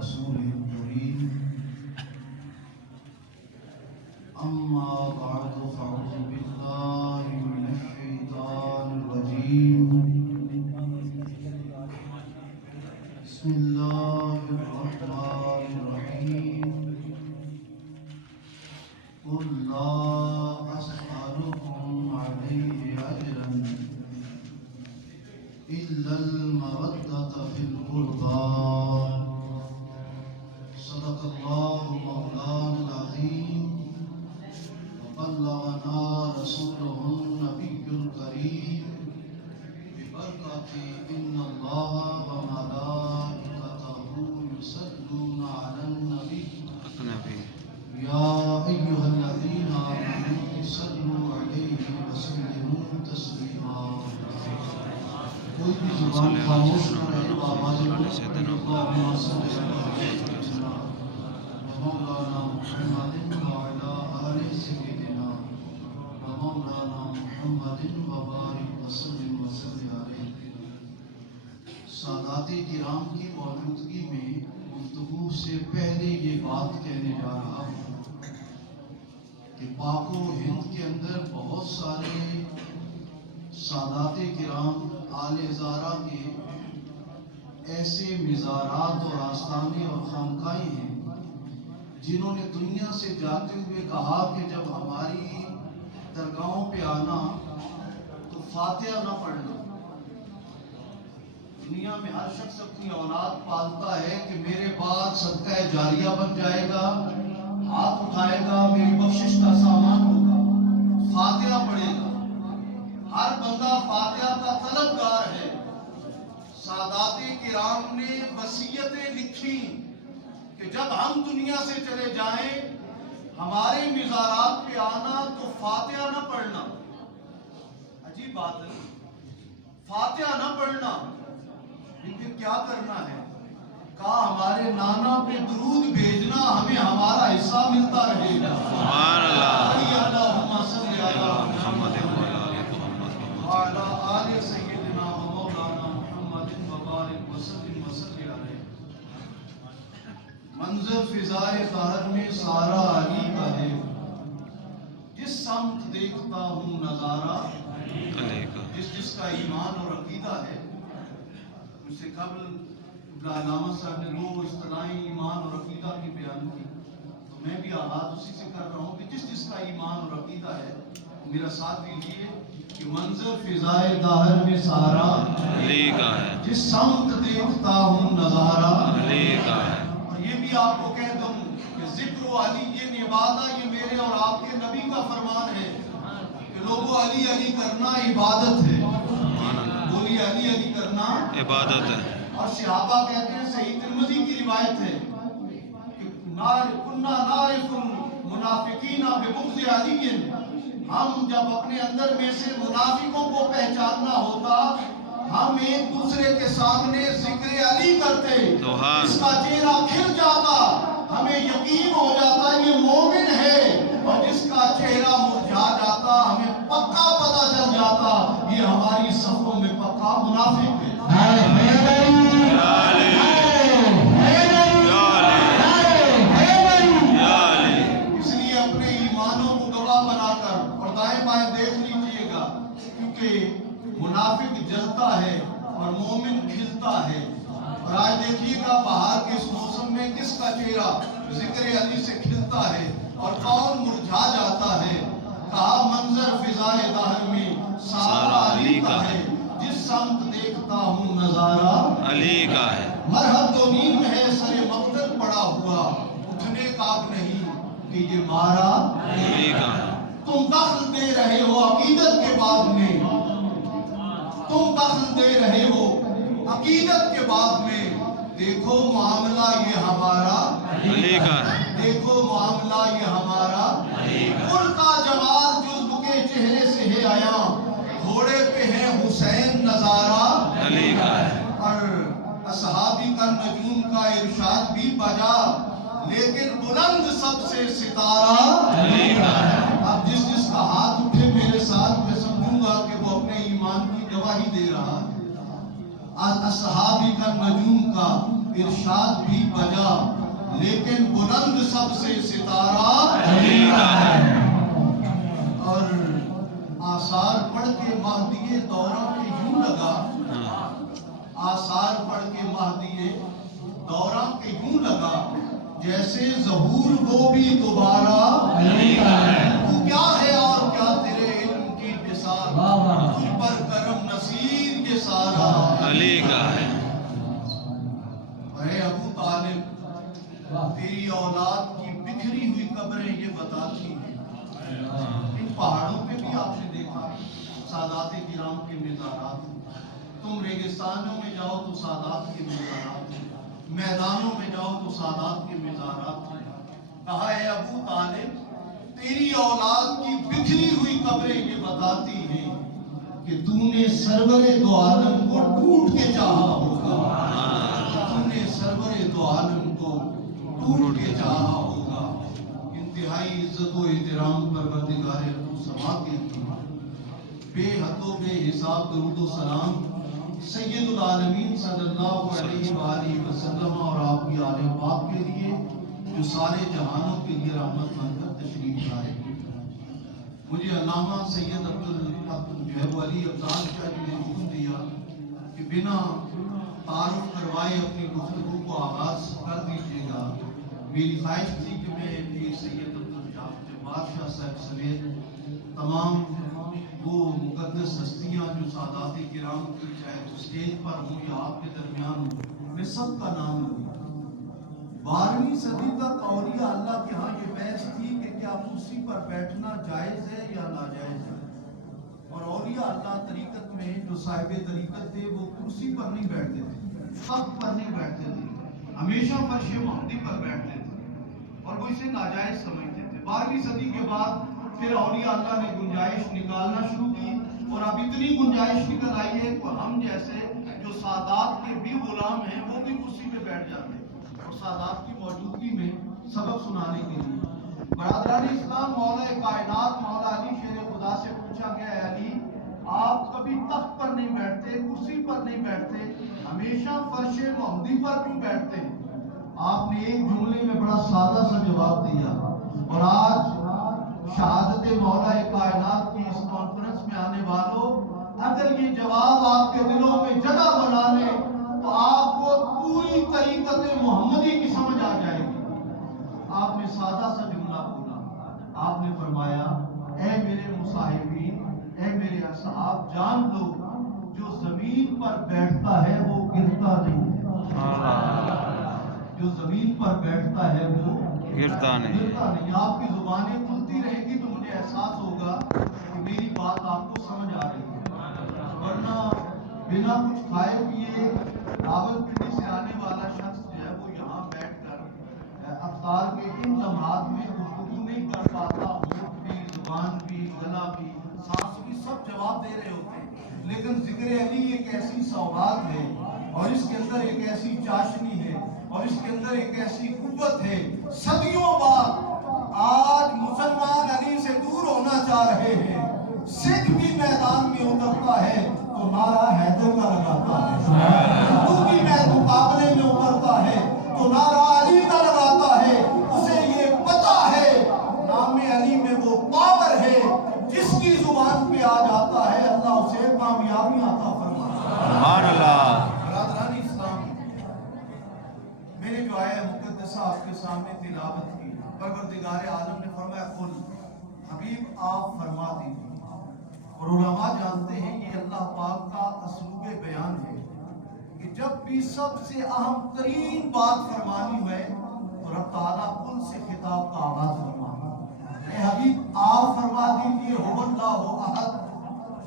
ورسوله الكريم أما بعد فأعوذ بالله من الشيطان الرجيم بسم الله الرحمن الرحيم قل لا أسألكم عليه أجرا إلا المودة في القربى صدق الله مولانا العظيم وبلغنا رسوله النبي الكريم ببركة إن الله وملائكته يصلون على النبي يا أيها الذين آمنوا صلوا عليه وسلموا تسليما کوئی بھی زبان خاموش نہ رہے آواز بلند اللهم صل على سيدنا ومولانا محمد وعلى آل سيدنا ومولانا محمد وبارك وسلم عليه. سادات کرام کی موجودگی میں گفتگو سے پہلے یہ بات کہنے جا رہا ہوں کہ پاک و ہند کے اندر بہت سارے سادات کرام آل زارہ کے ایسے مزارات اور آستانے اور خانقاہیں ہیں جنہوں نے دنیا سے جاتے ہوئے کہا کہ جب ہماری درگاہوں پہ آنا تو فاتحہ نہ پڑھنا. دنیا میں ہر شخص اپنی اولاد پالتا ہے کہ میرے بعد صدقہ جاریہ بن جائے گا، ہاتھ اٹھائے گا، میری بخشش کا سامان ہوگا، فاتحہ پڑھے گا. ہر بندہ فاتحہ کا طلبگار ہے. سادات کرام نے وصیتیں لکھی کہ جب ہم دنیا سے چلے جائیں ہمارے مزارات پہ آنا تو فاتحہ نہ پڑھنا. عجیب بات ہے، فاتحہ نہ پڑھنا، لیکن کیا کرنا ہے؟ کہا ہمارے نانا پہ درود بھیجنا، ہمیں ہمارا حصہ ملتا رہے گا. سبحان اللہ. اللہم صلی علی محمد وعلی آل سیدنا ومولانا محمد وبارک وسلم علیہ. منظر فضائے قہر میں سارا علی کا ہے، جس سمت دیکھتا ہوں نظارہ. جس کا ایمان اور عقیدہ ہے. اس سے قبل علامہ صاحب نے دو اصطلاحیں ایمان اور عقیدہ کی بیان کی، تو میں بھی آغاز اسی سے کر رہا ہوں کہ جس کا ایمان اور عقیدہ ہے میرا ساتھ دیجیے کہ منظر فضائے داہر میں سارا علی کا ہے، جس سمت دیکھتا ہوں نظارہ علی کا ہے. اور یہ بھی آپ کو کہہ دوں کہ ذکر و علی یہ نبادہ، یہ میرے اور آپ کے نبی کا فرمان ہے کہ لوگوں علی علی کرنا عبادت ہے. بولی علی علی کرنا عبادت ہے. اور صحابہ کہتے ہیں، صحیح ترمذی کی روایت ہے کہ کننا نعرف المنافقین ببغض علی. ہم جب اپنے اندر میں سے منافقوں کو پہچاننا ہوتا ہم ایک دوسرے کے سامنے ذکر علی کرتے، اس کا چہرہ کھل جاتا، ہمیں یقین ہو جاتا یہ مومن ہے. اور جس کا چہرہ مرجھا جاتا ہمیں پکا پتہ چل جاتا یہ ہماری صفوں میں پکا منافق ہے. اس لیے اپنے ایمانوں کو گواہ بنا کر اور دائیں بائیں دیکھ لیجئے گا، کیونکہ منافق جلتا ہے اور مومن کھلتا ہے. اور آج دیکھیے گا بہار کے اس موسم میں کس کا چہرہ ذکر علی سے کھلتا ہے اور کون مرجھا جاتا ہے. کہا منظر فضائے داہر میں سارا علی کا ہے، جس سمت دیکھتا ہوں نظارہ علی کا ہے. مرحب تو نیند میں ہے سر مقتل پڑا ہوا، اٹھنے کا نہیں کہ یہ مارا علی کا ہے. تم دخل دے رہے ہو عقیدت کے بعد میں، تم دخل دے رہے ہو عقیدت کے بعد میں. دیکھو معاملہ یہ ہمارا علی کا ہے، دیکھو معاملہ یہ ہمارا کل کا جمال جزو کے چہرے سے ہے آیا، گھوڑے پہ ہے حسین نظارہ علی کا ہے. اور اصحابی کا نجوم کا ارشاد بھی بجا، لیکن بلند سب سے ستارہ علی کا ہے. اب جس کا ہاتھ اٹھے میرے ساتھ میں سمجھوں گا کہ وہ اپنے ایمان کی گواہی دے رہا ہے. اصحابی کا نجوم کا ارشاد بھی بجا لیکن بلند سب سے ستارہ علی کا ہے۔ اور آثار پڑھ کے مہدی دورہ کے یوں لگا، آثار پڑھ کے مہدی دورہ کے یوں لگا جیسے ظہور وہ بھی دوبارہ علی کا ہے۔ تو کیا ہے اور کیا تیرے علم کی مثال، تجھ پر کرم نصیر یہ سارا علی کا ہے۔ اے ابو طالب تیری اولاد کی بکھری ہوئی قبریں یہ بتاتی ہیں، ان پہاڑوں پہ بھی آپ نے دیکھا سادات کرام کے مزارات، تم ریگستانوں میں جاؤ تو سادات کے مزارات، میدانوں میں جاؤ تو سادات کے مزارات۔ کہا ہے ابو طالب تیری اولاد کی بکھری ہوئی قبریں یہ بتاتی ہیں کہ تو نے سرور دو عالم کو ٹوٹ کے چاہا ہوگا، تو نے سرور دو عالم کو ٹوٹ کے چاہا ہوگا۔ انتہائی عزت و احترام پروردگار تو سما کے بے حد و بے حساب درود و سلام سید العالمین صلی اللہ علیہ وآلہ وسلم اور آپ کی آل پاک کے لیے جو سارے جہانوں کے لیے رحمت بن کر تشریف لائے۔ مجھے علامہ سید عبد علی افضال شاہ جی نے حکم دیا کہ بنا تعارف کروائے اپنی گفتگو کو آغاز کر دیجیے گا۔ میری خواہش تھی کہ میں پیر سید عبدالجبار شاہ صاحب سمیت تمام وہ مقدس ہستیاں جو سادات کرام کی چاہے تو اسٹیج پر ہوں یا آپ کے درمیان ہوں، میں سب کا نام لوں۔ 12ویں صدی تک اولیاء اللہ کے ہاں یہ بحث تھی کہ کیا کرسی پر بیٹھنا جائز ہے یا ناجائز ہے، اور اولیاء اللہ طریقت میں جو صاحب طریقت تھے وہ کرسی پر نہیں بیٹھتے تھے، تخت پر نہیں بیٹھتے تھے، ہمیشہ فرش محمدی پر بیٹھتے تھے اور وہ اسے ناجائز سمجھتے تھے۔ 12ویں صدی کے بعد پھر اولیاء اللہ نے گنجائش نکالنا شروع کی اور اب اتنی گنجائش نکل آئی ہے کہ ہم جیسے جو سادات کے بھی غلام ہیں وہ بھی کرسی پہ بیٹھ جاتے ہیں اور سادات کی موجودگی میں سبق سنانے کے لیے۔ برادران اسلام مولا کائنات مولا علی شیر خدا سے پوچھا گیا ہے علی آپ کبھی تخت پر نہیں بیٹھتے، کرسی پر نہیں بیٹھتے، ہمیشہ فرش محمدی پر کیوں بیٹھتے ہیں؟ آپ نے ایک جملے میں بڑا سادہ سا جواب دیا، اور آج شہادت مولا کائنات کی اس کانفرنس میں آنے والوں اگر یہ جواب آپ کے دلوں میں جگہ بنا لے تو آپ کو پوری طریقت محمدی کی سمجھ آ جائے گی۔ آپ نے سادہ سا جملہ بولا، آپ نے فرمایا اے میرے مصاحبین، اے میرے اصحاب، جان لو جو زمین پر بیٹھتا ہے وہ گرتا نہیں ہے، جو زمین پر بیٹھتا ہے وہ گرتا نہیں۔ آپ کی زبانیں کھلتی رہیں گی تو مجھے احساس ہوگا کہ میری بات آپ کو سمجھ آ رہی ہے، ورنہ بنا کچھ کھائے پیے راولپنڈی سے آنے والا شخص جو ہے وہ یہاں بیٹھ کر افطار کے ان لمحات میں گفتگو نہیں کر پاتا، ہونٹ بھی، زبان بھی، گلا بھی، سانس بھی سب جواب دے رہے ہوتے ہیں، لیکن ذکر علی ایک ایسی سوغات ہے اور اس کے اندر ایک ایسی چاشنی ہے اور اس کے اندر ایک ایسی قوت ہے۔ صدیوں بعد آج مسلمان علی سے دور ہونا چاہ رہے ہیں، سکھ بھی میدان میں اترتا ہے تو نعرہ حیدر کا لگاتا ہے، ہندو بھی مقابلے میں اترتا ہے تو نعرہ علی کا لگاتا ہے۔ اسے یہ پتا ہے نام علی میں وہ پاور ہے جس کی زبان پہ آ جاتا ہے اللہ اسے کامیابی عطا فرماتا ہے۔ سبحان اللہ۔ برادران اسلام، میں نے جو آیہ مقدسہ آپ کے سامنے تلاوت کی، پروردگار عالم نے فرمایا قل حبیب آپ فرما دیجیے، اور علماء جانتے ہیں یہ اللہ پاک کا اسلوب بیان ہے کہ جب بھی سب سے اہم ترین بات فرمانی ہے تو رب تعالیٰ قل سے خطاب کا آغاز فرماتا ہے۔ اے حبیب آپ فرما دیجیے هو اللہ احد،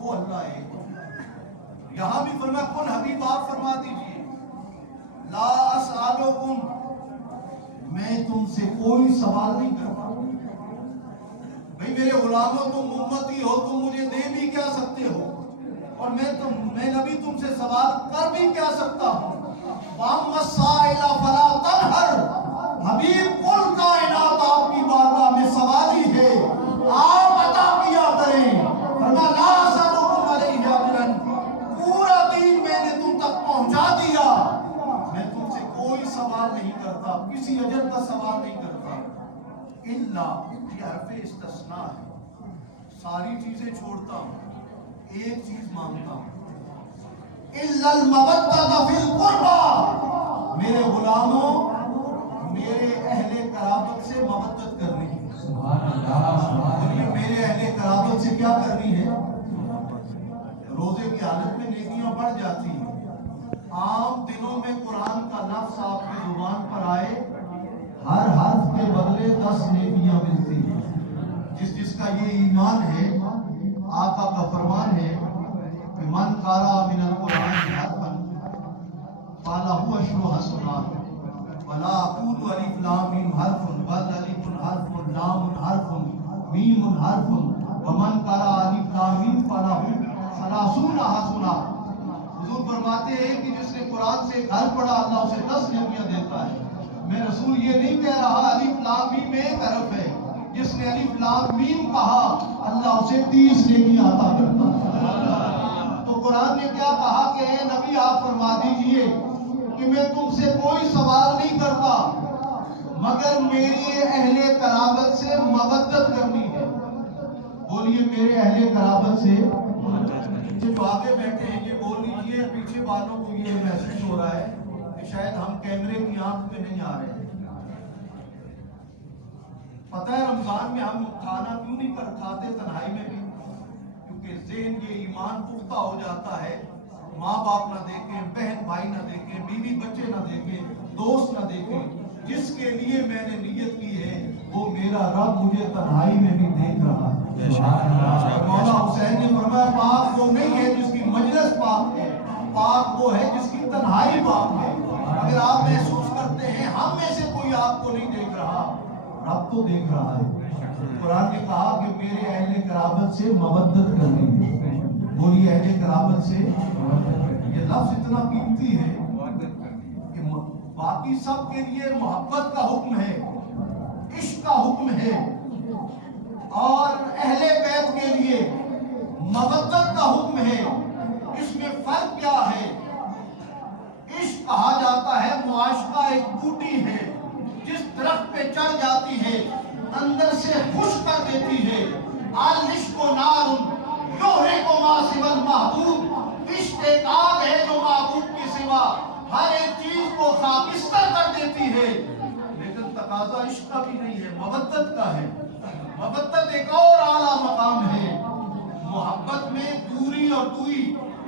وہ اللہ ایک۔ یہاں بھی فرمایا قل حبیب آپ فرما دیجیے لا اسألکم، میں تم سے کوئی سوال نہیں کرتا، بھئی میرے غلاموں تم امتی ہو، تم مجھے دے بھی کیا سکتے ہو اور میں نبی تم سے سوال کر بھی کیا سکتا ہوں۔ وَأَمَّا السَّائِلَ فَلَا تَنْهَرْ، حبیب کل کائنات آپ کی بارگاہ میں سوالی ہے، آپ عطا کیا کریں۔ فرمایا لا اسألکم علیہ اجرا، پورا دین میں نے تم تک پہنچا دیا، میں تم سے کوئی سوال نہیں کرتا، کسی اجر کا سوال نہیں کرتا. الا یہ حرف استثناء ہے، ساری چیزیں چھوڑتا ہوں، ایک چیز مانگتا ہوں. الا المودۃ فی القربى، میرے غلاموں میرے اہل قرابت سے مودت کرنی ہے. میرے اہل قرابت سے کیا کرنی ہے؟ روزے کی حالت میں نیکیاں بڑھ جاتی ہیں. عام دنوں میں قرآن کا لفظ آپ کی زبان پر آئے، ہر حرف کے بدلے 10 نیکیاں ملتی ہیں. جس کا یہ ایمان ہے، آقا کا فرمان ہے کہ من قرأ من القرآن حرفا فلہ عشر حسنات ولا اقول الف لام میم حرف بل الف حرف لام حرف میم حرف ومن قرأ الف لام میم فلہ 30 حسنات. حضور فرماتے ہیں کہ جس نے قرآن سے ایک حرف پڑھا اللہ اسے 10 نیکیاں دیتا ہے. میں رسول یہ نہیں کہہ رہا الف لام میم ایک حرف ہے، جس نے الف لام میم کہا اللہ اسے 30 نیکیاں عطا کرتا ہے. تو قرآن نے کیا کہا کہ اے نبی آپ فرما دیجئے کہ میں تم سے کوئی سوال نہیں کرتا مگر میری اہل قرابت سے مودت کرنی ہے. بولیے میرے اہل قرابت سے. جو آگے بیٹھے ہیں یہ بول لیجیے، پیچھے والوں کو یہ محسوس ہو رہا ہے کہ شاید ہم کیمرے کی آنکھ میں نہیں آ رہے ہیں. پتہ ہے رمضان میں ہم کھانا کیوں نہیں کھاتے تنہائی میں بھی؟ کیونکہ ذہن یہ ایمان پختہ ہو جاتا ہے. ماں باپ نہ دیکھیں، بہن بھائی نہ دیکھیں، بیوی بچے نہ دیکھیں، دوست نہ دیکھیں. جس کے لیے میں نے نیت کی ہے وہ میرا رب مجھے تنہائی میں بھی دیکھ رہا ہے. مولا حسین نے فرمایا پاک وہ نہیں ہے جس کی مجلس پاک ہے، پاک وہ ہے جس کی تنہائی پاک ہے. اگر آپ محسوس کرتے ہیں ہم میں سے کوئی آپ کو نہیں دیکھ رہا، رب تو دیکھ رہا ہے. قرآن نے کہا کہ میرے اہل قرابت سے مودت کرنی ہے. بولیے اہل قرابت سے. یہ لفظ اتنا قیمتی ہے کہ باقی سب کے لیے محبت کا حکم ہے، عشق کا حکم ہے، اور اہل بیت کے لیے مودت کا حکم ہے. اس میں فرق کیا ہے؟ عشق کہا جاتا ہے معاشقہ ایک بوٹی ہے جس درخت پہ چڑھ جاتی ہے اندر سے خشک کر دیتی ہے. العشق نار یحرق ما سوى المحبوب، عشق ایک آگ ہے جو محبوب کے سوا ہر ایک چیز کو خاکستر کر دیتی ہے. لیکن تقاضا عشق کا بھی نہیں ہے، مودت کا ہے. محبت ایک اور اعلیٰ مقام ہے. محبت میں دوری اور دوئی،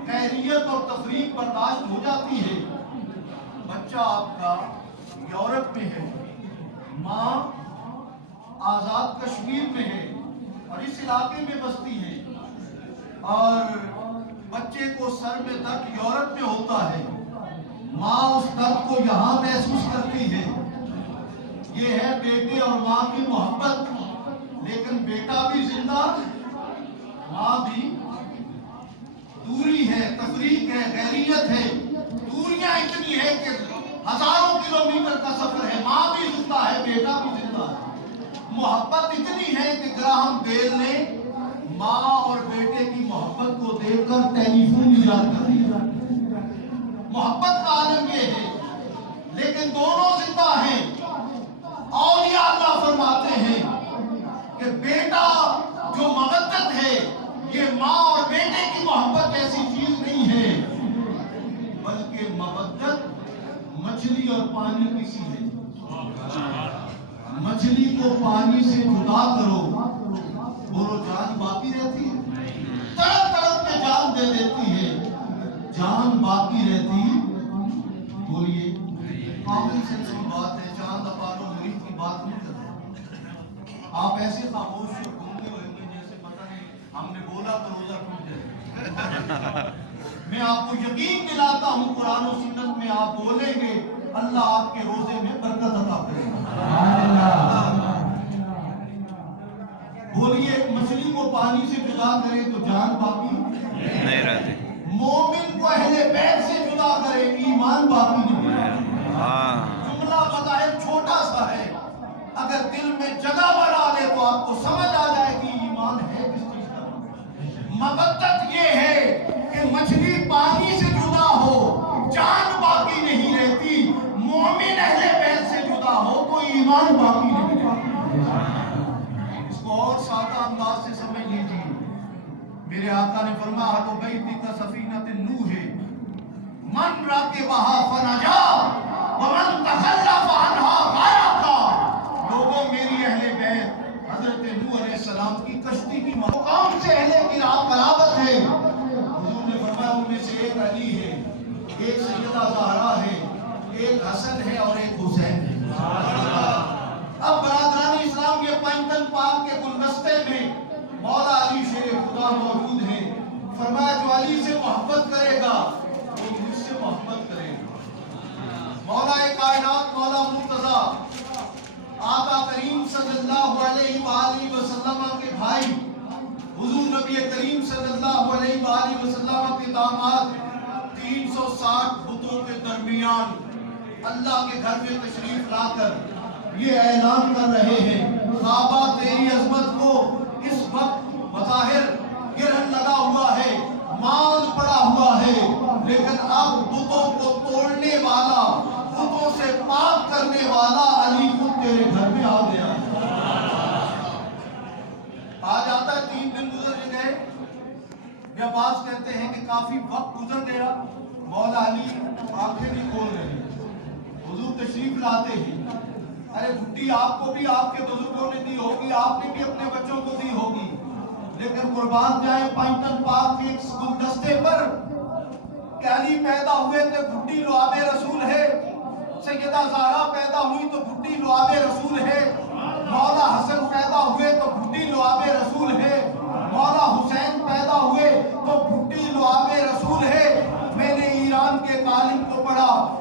خیریت اور تفریق برداشت ہو جاتی ہے. بچہ آپ کا یورپ میں ہے، ماں آزاد کشمیر میں ہے اور اس علاقے میں بستی ہے، اور بچے کو سر میں درد یورپ میں ہوتا ہے. ماں اس درد کو یہاں محسوس کرتی ہے. یہ ہے بیٹے اور ماں کی محبت. لیکن بیٹا بھی زندہ، ماں بھی. دوری ہے، تفریق ہے، غیریت ہے. دوریاں اتنی ہے کہ ہزاروں کلومیٹر کا سفر ہے. ماں بھی زندہ ہے، بیٹا بھی زندہ ہے. محبت اتنی ہے کہ گراہم بیل نے ماں اور بیٹے کی محبت کو دیکھ کر ٹیلی فون ایجاد کر دیا. محبت کا عالم یہ ہے. لیکن دونوں زندہ ہیں. اولیاء اللہ فرماتے ہیں کہ بیٹا جو مودت ہے یہ ماں اور بیٹے کی محبت ایسی چیز نہیں ہے، بلکہ مودت مچھلی اور پانی کی سی ہے. مچھلی کو پانی سے جدا کرو، بولو جان باقی رہتی ہے. تڑپ تڑپ کے جان دے دیتی ہے، جان باقی رہتی. بولیے کامن سینس کی بات ہے، چاند اپارو مریض کی بات نہیں کرتے. آپ ایسے خاموش اور گھومتے ہوئے جیسے پتہ نہیں ہم نے بولا تو روزہ ٹوٹ جائے. میں آپ کو یقین دلاتا ہوں قرآن و سنت میں آپ بولیں گے اللہ آپ کے روزے میں برکت عطا کرے گا. بولیے مچھلی کو پانی سے جدا کرے تو جان باقی نہیں رہتی. مومن کو اہل بیت سے جدا کرے ایمان باقی نہیں رہتی. جملہ بظاہر چھوٹا سا ہے، اگر دل میں جگہ بنا لے تو آپ کو سمجھ آ جائے کہ ایمان ہے کس چیز کا. مودت یہ ہے کہ مچھلی پانی سے جدا ہو، جان باقی نہیں رہتی. مومن ایمان باقی نہیں رہے۔ اس کو اور سادہ انداز سے سمجھ لیجیے، میرے آقا نے فرمایا اہل بیتی کا سفینۃ نوح من راکبہا فنجا ومن تخلف عنہا غرق۔ لوگوں میری اہل بیت حضرت نوح علیہ السلام کی کشتی کی مقام سے اہل قرابت ہے۔ حضور نے فرمایا ان میں سے ایک علی ہے، ایک سیدہ زہرا ہے، ایک حسن ہے اور ایک حسین ہے۔ اب برادران اسلام یہ پنجتن پاک کے گلدستے میں مولا علی شیر خدا موجود ہے۔ فرمایا جو علی سے محبت کرے گا وہ مجھ سے محبت کرے گا۔ مولا کائنات مولا مرتضی آقا کریم صلی اللہ علیہ وآلہ وسلم کے بھائی، حضور نبی کریم صلی اللہ علیہ وآلہ وسلم کے داماد 360 بتوں کے درمیان اللہ کے گھر میں تشریف لا کر یہ اعلان کر رہے ہیں کعبہ تیری عظمت کو اس وقت بظاہر گرہن لگا ہوا ہے، مال پڑا ہوا ہے، لیکن اب بتوں کو توڑنے والا، بتوں سے پاک کرنے والا علی خود تیرے گھر میں آ گیا ہے۔ آ جاتا ہے 3 دن گزر گئے، یا بعض کہتے ہیں کہ کافی وقت گزر گیا، مولا علی آنکھیں نہیں کھول رہے، حضور تشریف لاتے ہیں۔ ارے گھٹی آپ کو بھی آپ کے بزرگوں نے دی ہوگی، آپ نے بھی اپنے بچوں کو دی ہوگی، لیکن قربان جائیں پنجتن پاک کے ایک گلدستے پر کہ علی پیدا ہوئے تو گھٹی لعاب رسول ہے، سیدہ زہرا پیدا ہوئی تو گھٹی لعاب رسول ہے، مولا حسن پیدا ہوئے تو گھٹی لعاب رسول ہے، مولا حسین پیدا ہوئے تو گھٹی لعاب رسول ہے۔ میں نے ایران کے عالم کو پڑھا،